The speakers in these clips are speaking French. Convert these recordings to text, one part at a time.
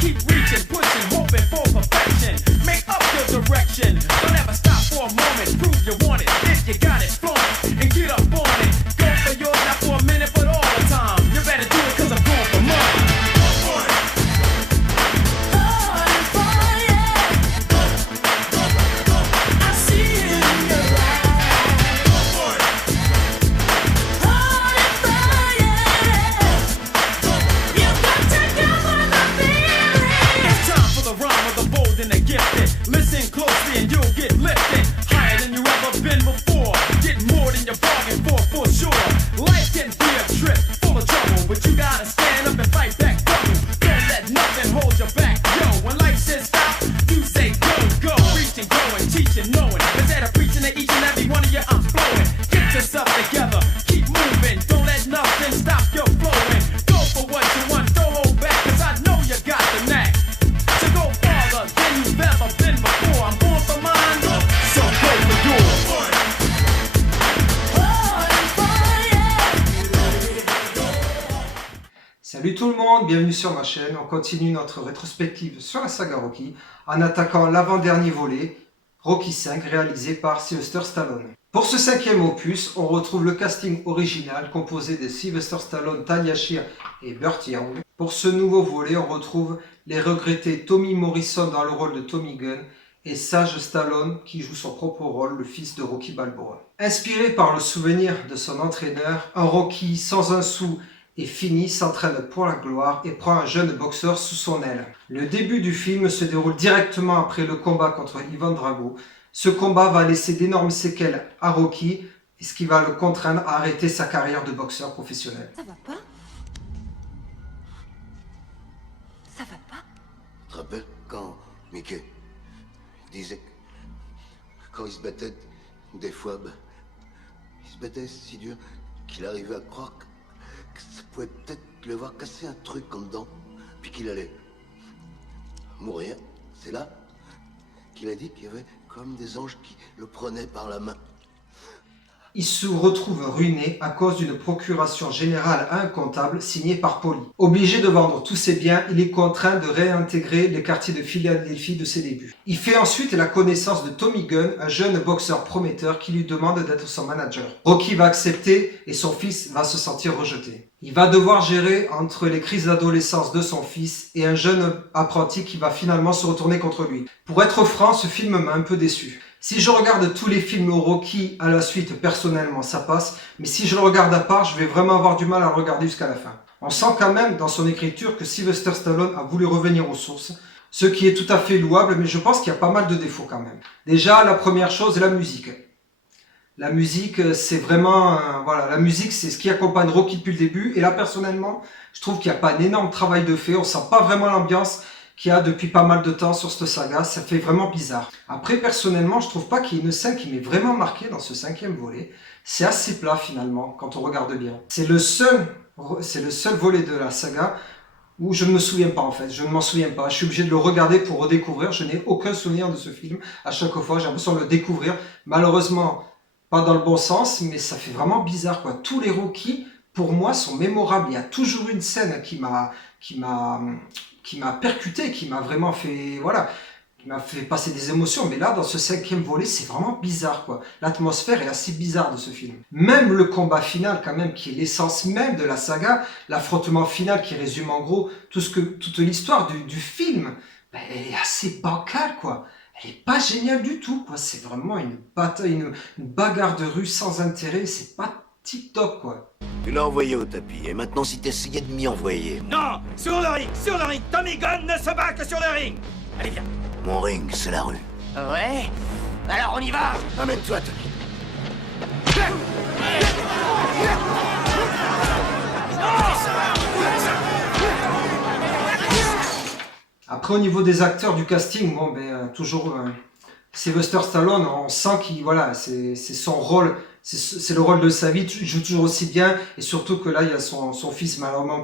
Keep reaching, pushing, hoping for perfection. Make up your direction. Don't ever stop for a moment. Prove you want it. If you got it, flaunt it. And get up on it. Go for yours, not for a minute, but all the time. You better do it cause I'm going for mine. Listen closely and you'll get lifted higher than you ever been before. Get more than you bargained for sure. Life can be a trip full of trouble, but you gotta stand up and fight back double. Don't let nothing hold you back, yo. When life says stop, you say go, go. Reach and go and teach and knowing. Instead of preaching to each and every one of you, I'm flowing. Get yourself together, keep moving. Don't let nothing stop your flowing. Go for what you want, don't hold back, cause I know you got the knack to go farther than you've ever been before. I'm going for mine, so go for yours. Salut tout le monde, bienvenue sur ma chaîne. On continue notre rétrospective sur la saga Rocky en attaquant l'avant-dernier volet, Rocky V, réalisé par Sylvester Stallone. Pour ce cinquième opus, on retrouve le casting original composé de Sylvester Stallone, Talia Shire et Burt Young. Pour ce nouveau volet, on retrouve les regrettés Tommy Morrison dans le rôle de Tommy Gunn et Sage Stallone qui joue son propre rôle, le fils de Rocky Balboa. Inspiré par le souvenir de son entraîneur, un Rocky sans un sou et fini s'entraîne pour la gloire et prend un jeune boxeur sous son aile. Le début du film se déroule directement après le combat contre Ivan Drago. Ce combat va laisser d'énormes séquelles à Rocky, ce qui va le contraindre à arrêter sa carrière de boxeur professionnel. Ça va pas? Ça va pas? Tu te rappelles quand Mickey disait que quand il se battait, des fois, il se battait si dur qu'il arrivait à croire que ça pouvait peut-être lui avoir cassé un truc en dedans, puis qu'il allait mourir. C'est là qu'il a dit qu'il y avait comme des anges qui le prenaient par la main. Il se retrouve ruiné à cause d'une procuration générale à un comptable signé par Paulie. Obligé de vendre tous ses biens, il est contraint de réintégrer les quartiers de Philadelphie de ses débuts. Il fait ensuite la connaissance de Tommy Gunn, un jeune boxeur prometteur qui lui demande d'être son manager. Rocky va accepter et son fils va se sentir rejeté. Il va devoir gérer entre les crises d'adolescence de son fils et un jeune apprenti qui va finalement se retourner contre lui. Pour être franc, ce film m'a un peu déçu. Si je regarde tous les films Rocky à la suite, personnellement, ça passe. Mais si je le regarde à part, je vais vraiment avoir du mal à le regarder jusqu'à la fin. On sent quand même dans son écriture que Sylvester Stallone a voulu revenir aux sources. Ce qui est tout à fait louable, mais je pense qu'il y a pas mal de défauts quand même. Déjà, la première chose, la musique. La musique, c'est vraiment... voilà, la musique, c'est ce qui accompagne Rocky depuis le début. Et là, personnellement, je trouve qu'il n'y a pas un énorme travail de fait. On sent pas vraiment l'ambiance qu'il y a depuis pas mal de temps sur cette saga, ça fait vraiment bizarre. Après, personnellement, je trouve pas qu'il y ait une scène qui m'ait vraiment marqué dans ce cinquième volet. C'est assez plat finalement, quand on regarde bien. C'est le seul volet de la saga où je ne me souviens pas en fait, je ne m'en souviens pas. Je suis obligé de le regarder pour redécouvrir, je n'ai aucun souvenir de ce film. À chaque fois, j'ai l'impression de le découvrir. Malheureusement, pas dans le bon sens, mais ça fait vraiment bizarre quoi. Tous les Rocky, pour moi, sont mémorables. Il y a toujours une scène qui m'a percuté, qui m'a vraiment fait, voilà, qui m'a fait passer des émotions. Mais là, dans ce cinquième volet, c'est vraiment bizarre, quoi. L'atmosphère est assez bizarre de ce film. Même le combat final, quand même, qui est l'essence même de la saga, l'affrontement final qui résume en gros toute l'histoire du film, ben, elle est assez bancale, quoi. Elle est pas géniale du tout, quoi. C'est vraiment une bataille, une bagarre de rue sans intérêt. C'est pas tip-top, quoi. Tu l'as envoyé au tapis, et maintenant si t'essayais de m'y envoyer... Non, sur le ring, Tommy Gunn ne se bat que sur le ring. Allez, viens. Mon ring, c'est la rue. Ouais, alors on y va. Amène-toi, Tommy. Après, au niveau des acteurs du casting, bon, toujours Sylvester Stallone, on sent qu'il, voilà, c'est son rôle, c'est le rôle de sa vie, il joue toujours aussi bien, et surtout que là, il y a son fils malheureusement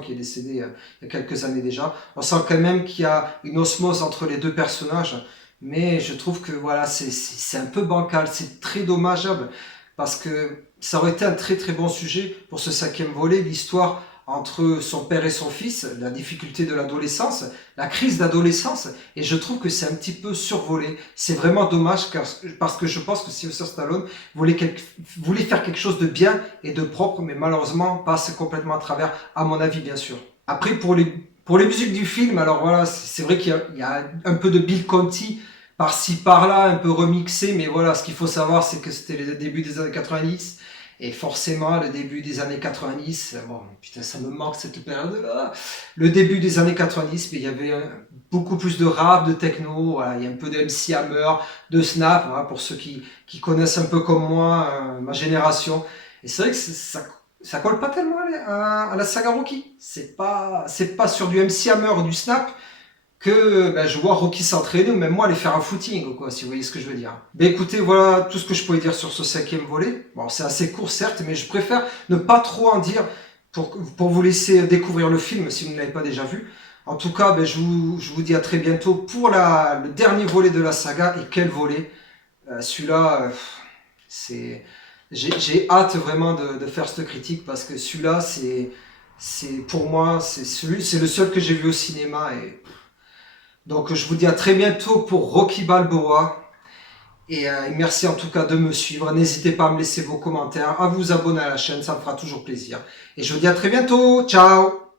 qui est décédé il y a quelques années déjà. On sent quand même qu'il y a une osmose entre les deux personnages, mais je trouve que voilà, c'est un peu bancal, c'est très dommageable, parce que ça aurait été un très très bon sujet pour ce cinquième volet. L'histoire entre son père et son fils, la difficulté de l'adolescence, la crise d'adolescence, et je trouve que c'est un petit peu survolé. C'est vraiment dommage parce que je pense que Sylvester Stallone voulait faire quelque chose de bien et de propre, mais malheureusement passe complètement à travers, à mon avis bien sûr. Après pour les musiques du film, alors voilà, c'est vrai qu'il y a un peu de Bill Conti par-ci par-là, un peu remixé, mais voilà, ce qu'il faut savoir, c'est que c'était le début des années 90, et forcément, le début des années 90, bon, putain, ça me manque cette période-là. Le début des années 90, mais il y avait beaucoup plus de rap, de techno, voilà, il y a un peu de MC Hammer, de Snap, voilà, pour ceux qui connaissent un peu comme moi, ma génération. Et c'est vrai que ça colle pas tellement à la saga Rocky. C'est pas sur du MC Hammer ou du Snap que ben, je vois Rocky s'entraîner ou même moi aller faire un footing, quoi, si vous voyez ce que je veux dire. Ben écoutez, voilà tout ce que je pouvais dire sur ce 5e volet. Bon, c'est assez court certes, mais je préfère ne pas trop en dire pour vous laisser découvrir le film si vous ne l'avez pas déjà vu. En tout cas, ben, je vous dis à très bientôt pour le dernier volet de la saga. Et quel volet, celui-là, j'ai hâte vraiment de faire cette critique parce que celui-là, pour moi, c'est le seul que j'ai vu au cinéma et donc je vous dis à très bientôt pour Rocky Balboa et merci en tout cas de me suivre. N'hésitez pas à me laisser vos commentaires, à vous abonner à la chaîne, ça me fera toujours plaisir. Et je vous dis à très bientôt, ciao!